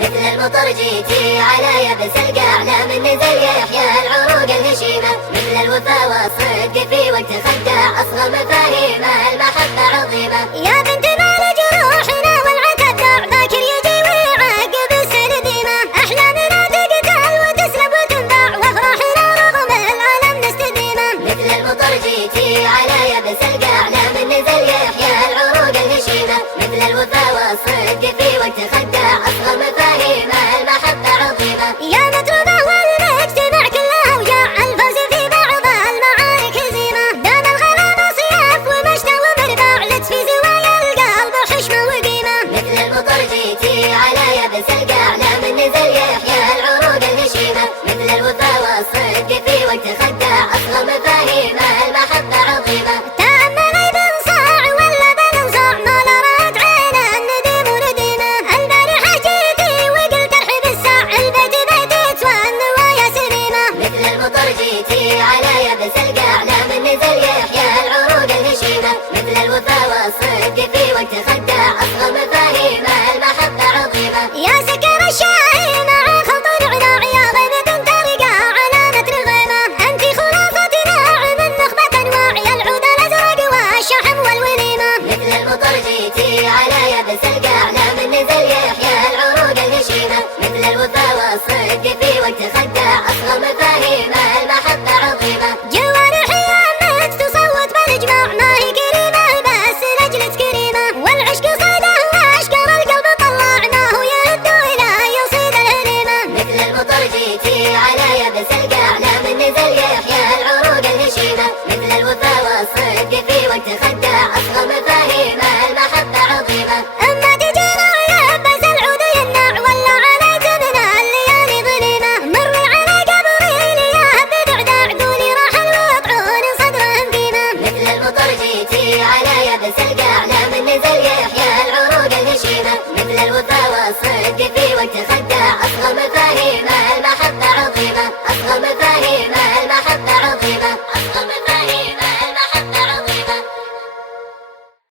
مثل المطر جيتي على يبس القاع من نزل يحيا العروق الهشيمة، مثل الوفا والصدق في وقت خداع أصغر مفاهيم المحبة عظيمة. يا بنت مال جروحنا والعتب داع باكر يجي ويعاقب السرديمة، أحلامنا تقتل وتسلب وتنباع وأفراحنا رغم الألم نستديمة. مثل المطر جيتي على يبس القاع من نزل يحيا العروق الهشيمة، مثل الوفا والصدق في وقت خداع أصغر مفاهيم المحبة عظيمة. يا مطربة والمجتمع كله وجاع الفوز في بعض المعارك هزيمة، دام الغلا مصياف ومشتى ومرباع لتف في زوايا القلب حشمة وقيمة. مثل المطر جيتي على يبس القاع من نزل يحيا العروق الهشيمة، مثل الوفا والصدق في وقت خداع أصغر مفاهيم المحبة عظيمة. تأملي بنصاع ولا بنصاع ما لرات عينا النديم ونديمة، البارحة جيتي وقلت ارحب الساع البيت بيتك والنوايا سليمة. مثل المطر جيتي على يبس القاع من نزل يحيا العروق الهشيمة، مثل الوفا والصدق في وقت خداع أصغر مفاهيم المحبة عظيمة. يا سكر الشاعي مع خلط العناع يا غيبة ترقى علامة الغيمة، أنت خلاصتنا من نخبة أنواع يا العود الأزرق والشحم والوليمة. مثل المطر جيتي على يبس القاع من نزل يحيا العروق الهشيمة، مثل الوفا والصدق في وقت خداع أصغر مفاهيم المحبة عظيمة. جوارحي عمت تصوت بالإجماع ما هي كريمة بس لجلة كريمة، والعشق صيده وأشكر القلب طلع ما هو يرد إلى يصيد الهريمة. مثل المطر جيتي على يبس القاع من نزل يحيا العروق الهشيمة، مثل الوفا والصدق في وقت خداع أصغر مفاهيم المحبة عظيمة. أما تجينا ويبس العود يناع ولا عليك من الليالي ظليمة، مري على قبري لياه بدعداع قولي راح الوطعون صدرهم قيمة. مثل المطر جيتي على يبس القاع من نزل يحيا العروق الهشيمة، مثل الوفا